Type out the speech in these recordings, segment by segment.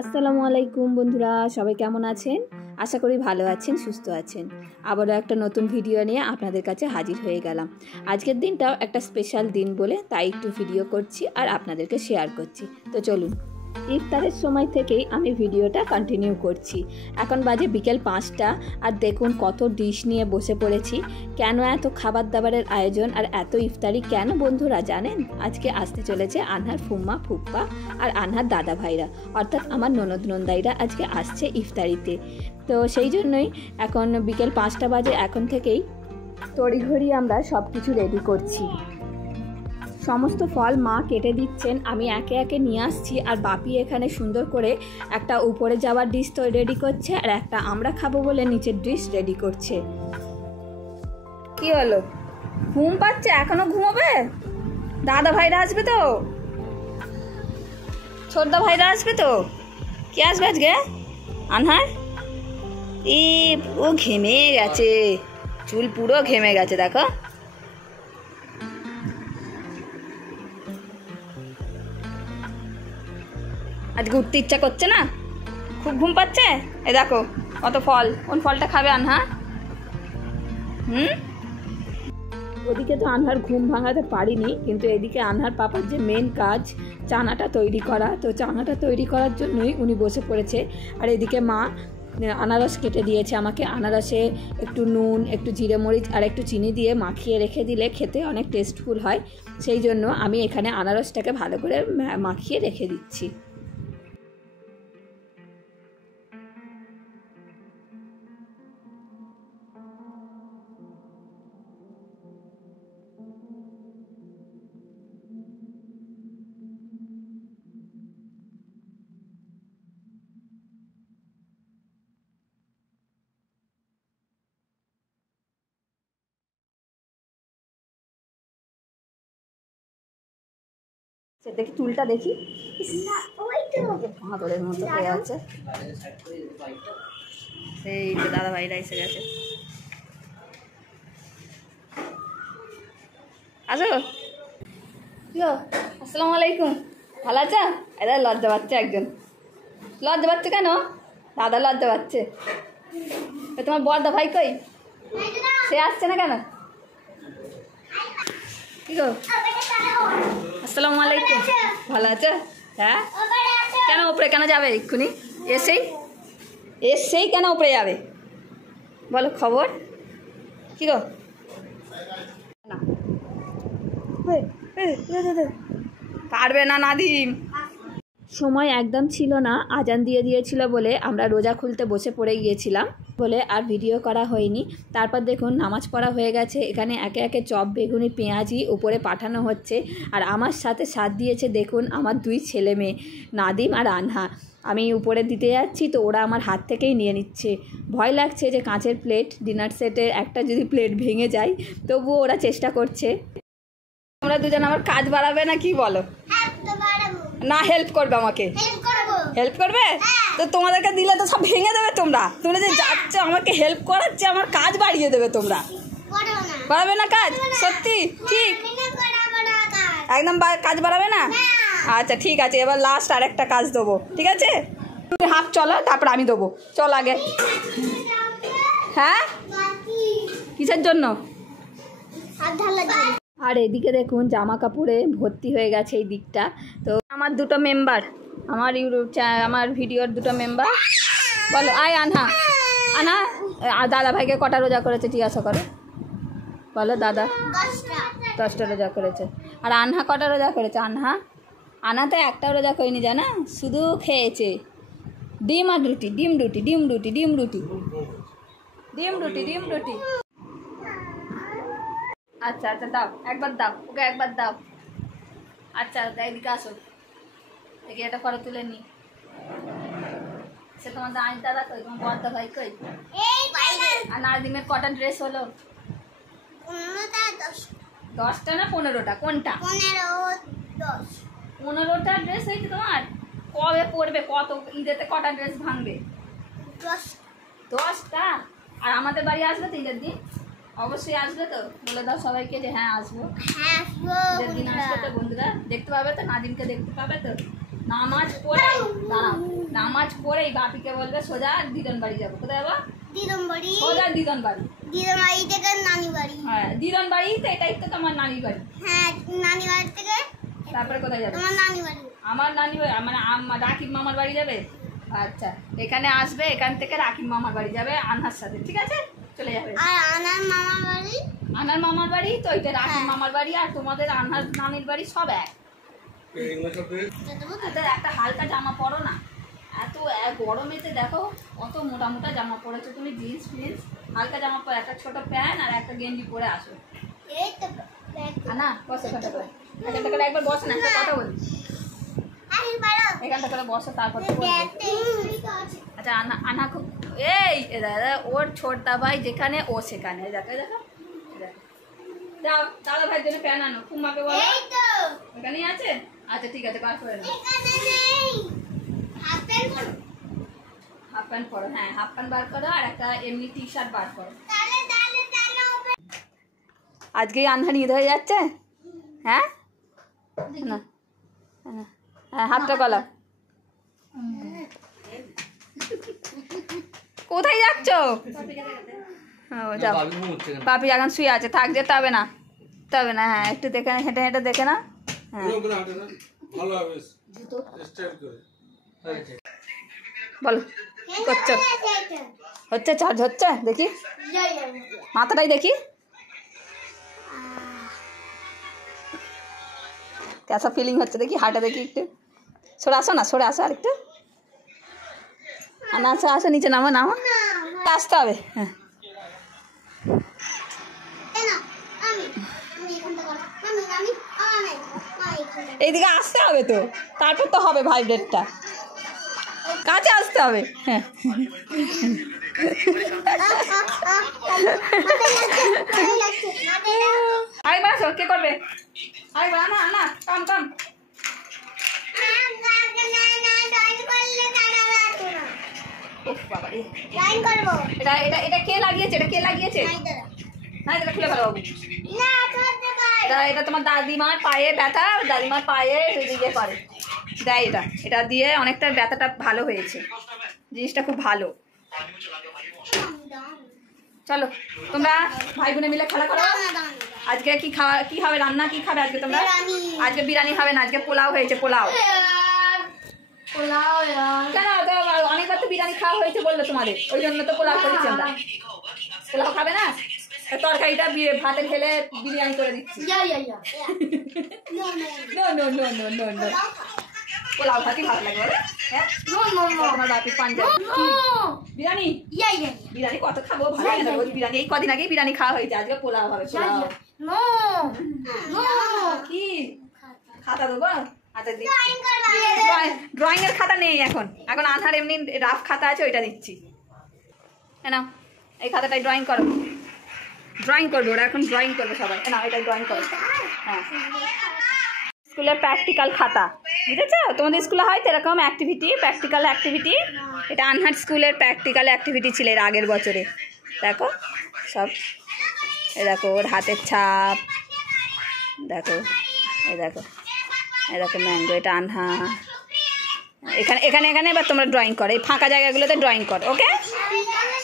আসসালামু আলাইকুম বন্ধুরা, সবাই কেমন আছেন? আশা করি ভালো আছেন, সুস্থ আছেন। আবারও একটা নতুন ভিডিও নিয়ে আপনাদের কাছে হাজির হয়ে গেলাম। আজকের দিনটাও একটা স্পেশাল দিন বলে তাই একটু ভিডিও করছি আর আপনাদেরকে শেয়ার করছি। তো চলুন, ইফতারের সময় থেকেই আমি ভিডিওটা কন্টিনিউ করছি। এখন বাজে বিকেল 5টা আর দেখুন কত ডিশ নিয়ে বসে পড়েছি। কেন এত খাবার দাবারের আয়োজন আর এত ইফতারি কেন বন্ধুরা জানেন? আজকে আসতে চলেছে আনহার ফুম্মা ফুপ্পা আর আনহার দাদা ভাইরা, অর্থাৎ আমার ননদ নন্দাইরা আজকে আসছে ইফতারিতে। তো সেই জন্যই এখন বিকেল 5টা বাজে, এখন থেকেই তড়িঘড়ি আমরা সব কিছু রেডি করছি। সমস্ত ফল মা কেটে দিচ্ছেন, আমি একে একে নিয়ে আসছি। আর বাপি এখানে সুন্দর করে একটা উপরে যাওয়ার ডিশ তো রেডি করছে আর একটা আমরা খাবো বলে নিচের ডিশ রেডি করছে। কি হলো, ঘুম পাচ্ছে? এখনো ঘুমোবে? দাদা ভাইরা আসবে তো, ছোটদা ভাইরা আসবে তো। কে আসবে আজকে? আনহার ও ঘেমে গেছে, চুল পুরো ঘেমে গেছে দেখো। আজকে উঠতে ইচ্ছা করছে না, খুব ঘুম পাচ্ছে। এ দেখো কত ফল, কোন ফলটা খাবে আনহা? ওদিকে তো আনহার ঘুম ভাঙাতে পারিনি, কিন্তু এদিকে আনহার পাপার যে মেন কাজ চানাটা তৈরি করা, তো চানাটা তৈরি করার জন্যই উনি বসে পড়েছে। আর এদিকে মা আনারস কেটে দিয়েছে আমাকে। আনারসে একটু নুন, একটু জিরে মরিচ আর একটু চিনি দিয়ে মাখিয়ে রেখে দিলে খেতে অনেক টেস্টফুল হয়। সেই জন্য আমি এখানে আনারসটাকে ভালো করে মাখিয়ে রেখে দিচ্ছি। দেখি চুলটা দেখি, ভাঁদরের মতো হয়ে আছে। সেই যে দাদা ভাইরা এসে গেছে। আসো, আসসালামু আলাইকুম, ভালো আছো? এরা লজ্জা পাচ্ছে, একজন লজ্জা পাচ্ছে। কেন দাদা লজ্জা পাচ্ছে? তোমার বড়দা ভাই কই? সে আসছে না কেন? কি গো, আসসালামু আলাইকুম, ভালো আছো? হ্যাঁ, কেন ওপরে কেন যাবে? এক্ষুনি এসেই কেন ওপরে যাবে বলো, খবর কি গো? না পারবে না নাদিম। সময় একদম ছিল না, আজান দিয়ে দিয়েছিল বলে আমরা রোজা খুলতে বসে পড়ে গিয়েছিলাম বলে আর ভিডিও করা হয়নি। তারপর দেখুন নামাজ পড়া হয়ে গেছে, এখানে একে একে চপ, বেগুনি, পেঁয়াজি উপরে পাঠানো হচ্ছে। আর আমার সাথে সাথ দিয়েছে দেখুন আমার দুই ছেলে মেয়ে নাদিম আর আনহা। আমি উপরে দিতে যাচ্ছি তো ওরা আমার হাত থেকেই নিয়ে নিচ্ছে। ভয় লাগছে যে কাঁচের প্লেট, ডিনার সেটের একটা যদি প্লেট ভেঙে যায়, তবুও ওরা চেষ্টা করছে। তোমরা দুজন আমার কাজ বাড়াবে না কি বলো? না, হেল্প করবে আমাকে? হেল্প করবে তো তোমাদেরকে দিলে তো সব ভেঙে দেবে। তোমরা যে যাচ্ছ আমাকে হেল্প করাচ্ছে, আমার কাজ বাড়িয়ে দেবে। তোমরা বাড়াবে না কাজ? সত্যি? ঠিক একদম কাজ বাড়াবে না? আচ্ছা ঠিক আছে, এবার লাস্ট আরেকটা কাজ দেবো, ঠিক আছে? তুমি হাফ চলো, তারপর আমি দেবো। চল আগে। হ্যাঁ, কিসের জন্য? আর এদিকে দেখুন জামা কাপড়ে ভর্তি হয়ে গেছে এই দিকটা। তো আমার দুটো মেম্বার, আমার ভিডিওর দুটো মেম্বার, বলো আয় আনহা। দাদা ভাইকে কটা রোজা করেছে জিজ্ঞাসা করো, বলো। দাদা 10টা রোজা করেছে। আর আনহা কটা রোজা করেছে? আনহা তো একটা রোজা করিনি জানা, শুধু খেয়েছে ডিম আর রুটি, ডিম রুটি। আচ্ছা দাও, একবার দাও ওকে, একবার দাও। আচ্ছা এদিকে আসো, দেখি এটা করে তুলে নি। সে তোমার দাদা কই, তোমার বড়দা ভাই কই? আর নাদিমের কটা ড্রেস হলো? 10টা না 15টা? কোনটা? 15টা ড্রেস হয়েছে তোমার। কবে পড়বে? কত ঈদেতে কটা ড্রেস ভাঙবে? 10টা। আর আমাদের বাড়ি আসবে তো ঈদের দিন? অবশ্যই আসবে তো? বলে দাও সবাইকে যে হ্যাঁ আসবো। ঈদের দিন আসবে তো বন্ধুরা, দেখতে পাবে তো, নাদিমকে দেখতে পাবে তো। নামাজ পড়ে দাঁড়াও, নামাজ পড়েই বাপিকে বলবে সোজা দিদন বাড়ি যাবো। কোথায় যাবো? দিদন বাড়ি। সোজা দিদন বাড়ি। দিদন বাড়ি থেকে নানি বাড়ি। হ্যাঁ দিদন বাড়ি তো এটাই তো তোমার নানি বাড়ি। হ্যাঁ নানি বাড়ি থেকে তারপরে কোথায় যাবে? তোমার নানি বাড়ি। আমার নানি বাড়ি মানে রাকিব মামার বাড়ি যাবে। আচ্ছা এখানে আসবে, এখান থেকে রাকিব মামার বাড়ি যাবে আনহার সাথে, ঠিক আছে? চলে যাবে। আর আনার মামার বাড়ি? আনার মামার বাড়ি তো এটা রাকিব মামার বাড়ি, আর তোমাদের আনহার নানির বাড়ি সব এক। একটা হালকা জামা পরো না, এত গরমেতে দেখো কত মোটা মোটা জামা পরেছো তুমি, জিন্স ফিন্স হালকা জামা পরে একটা ছোট প্যান্ট আর একটা গেঞ্জি পরে আসো। না বসে কথা করে এখানটা করে একবার বস না, একটা কথা বলি এখানটা করে বসো তারপর। আচ্ছা আনা খুব এই দাদা ওর ছোটদা ভাই যেখানে ও সেখানে, দেখো দেখো যাও দাদা ভাইয়ের জন্য প্যান্ট আনো, কুমাকে বলো এখানেই আছে। আচ্ছা ঠিক আছে বার করে নাও। হাফ প্যান্ট পরো, হ্যাঁ হাফ প্যান্ট বার করো আর একটা এমনি টি শার্ট বার করো। আজকেই আনহার ঈদ হয়ে যাচ্ছে। হ্যাঁ না হ্যাঁ হাতটা গলা। কোথায় যাচ্ছ? যাও বাপি এখন শুয়ে আছে, থাক যেতে হবে না, তবে না হ্যাঁ একটু দেখে না, হেঁটে হেঁটে দেখে না। হ্যাঁ বলো কি করছো? হচ্ছে চার্জ হচ্ছে দেখি, মাথাটাই দেখি कैसा फीलिंग হচ্ছে দেখি, হাঁটা দেখি একটু। সরে আসো না, সরে আসো আর একটু। না আসো আসো নিচে নামো নামো, আসতে হবে। হ্যাঁ এইদিকে আসতে হবে তো, তারপর তো হবে ভাইব্রেটটা, কাছে আসতে হবে। হ্যাঁ আরেকবার আসো, কে করবে? আরেকবার না না কাম কাম। এটা কে লাগিয়েছে? এটা কে লাগিয়েছে? না এটা খুলে ফেলো বাবু। এটা তোমার দাদিমার পায়ে ব্যথা, দাদিমার পায়ে দিকে করে দেয়, এটা দিয়ে অনেকটা ব্যথাটা ভালো হয়েছে, জিনিসটা খুব ভালো। চলো তোমরা ভাই বোনে মিলে খেলা করো। আজকে কি খাওয়া, কি খাবে রান্না, কি খাবে আজকে তোমরা? আজকে বিরিয়ানি খাবে না, আজকে পোলাও হয়েছে। পোলাও কেন? অনেকবার তো বিরিয়ানি খাওয়া হয়েছে বললো তোমাদের, ওই জন্য তো পোলাও করেছি আমরা। পোলাও খাবে না? তরকারিটা ভাতে ঢেলে বিরিয়ানি করে দিচ্ছি। পোলাও ভাতি ভালো লাগে বলে। হ্যাঁ তোমার বাপির পাঞ্জাবি বিরিয়ানি, বিরিয়ানি কত খাবো, ভালো লাগে না রোজ বিরিয়ানি। এই কদিন আগেই বিরিয়ানি খাওয়া হয়েছে, আজকে পোলাও হবে। কি খাতা দেবো? আচ্ছা ড্রয়িং এর খাতা নেই এখন, এখন আনহার এমনি রাফ খাতা আছে, ওইটা দিচ্ছি। না এই খাতাটাই ড্রয়িং করো, ড্রয়িং করবে ওরা এখন, ড্রয়িং করবে সবাই। না এটাই ড্রয়িং করো। হ্যাঁ স্কুলের প্র্যাকটিক্যাল খাতা, বুঝেছো? তোমাদের স্কুলে হয় তো এরকম অ্যাক্টিভিটি, প্র্যাকটিক্যাল অ্যাক্টিভিটি। এটা আনহার স্কুলের প্র্যাকটিক্যাল অ্যাক্টিভিটি ছিল এর আগের বছরে। দেখো সব, এ দেখো ওর হাতের ছাপ, দেখো এই দেখো এই দেখো ম্যাঙ্গো, এটা আনহা। এখানে এখানে এখানে এবার তোমরা ড্রয়িং করো, এই ফাঁকা জায়গাগুলোতে ড্রয়িং করো, ওকে?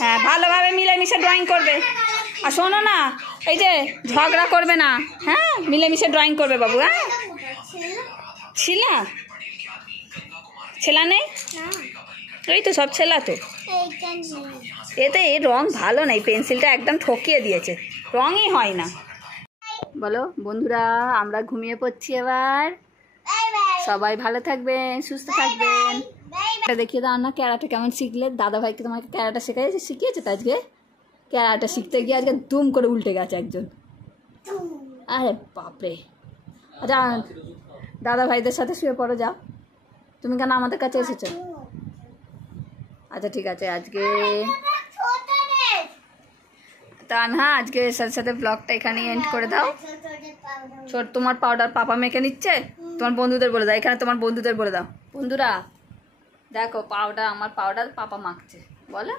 হ্যাঁ ভালোভাবে মিলেমিশে ড্রয়িং করবে। আর শোনো না, এই যে ঝগড়া করবে না, হ্যাঁ মিলেমিশে ড্রয়িং করবে বাবু। হ্যাঁ ছিলা ছেলা নেই, এই তো সব ছেলা তো। এতে এই রং ভালো নেই, পেন্সিলটা একদম ঠকিয়ে দিয়েছে, রঙই হয় না। বলো বন্ধুরা, আমরা ঘুমিয়ে পড়ছি এবার। সবাই ভালো থাকবেন, সুস্থ থাকবেন। দেখিয়ে দাও না ক্যারাটা কেমন শিখলে। দাদা ভাইকে তোমাকে ক্যারাটা শিখিয়েছে তো আজকে। ক্যারাটা শিখতে গিয়ে আজকে দুম করে উল্টে গেছে একজন। আরে বাপরে। আচ্ছা দাদা ভাইদের সাথে শুয়ে পড়ো, যাও। তুমি কেন আমাদের কাছে এসেছো? আচ্ছা ঠিক আছে, আজকে তা না আজকে সাথে সাথে ব্লগটা এখানেই এন্ড করে দাও। ছোট তোমার পাউডার পাপা মেখে নিচ্ছে, তোমার বন্ধুদের বলে দাও, এখানে তোমার বন্ধুদের বলে দাও। বন্ধুরা দেখো পাউডার, আমার পাউডার পাপা মাখছে, বলো।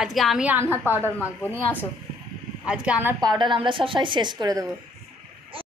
আজকে আমি আনহার পাউডার মাখবো, নিয়ে আসো। আজকে আনার পাউডার আমরা সবসময় শেষ করে দেবো।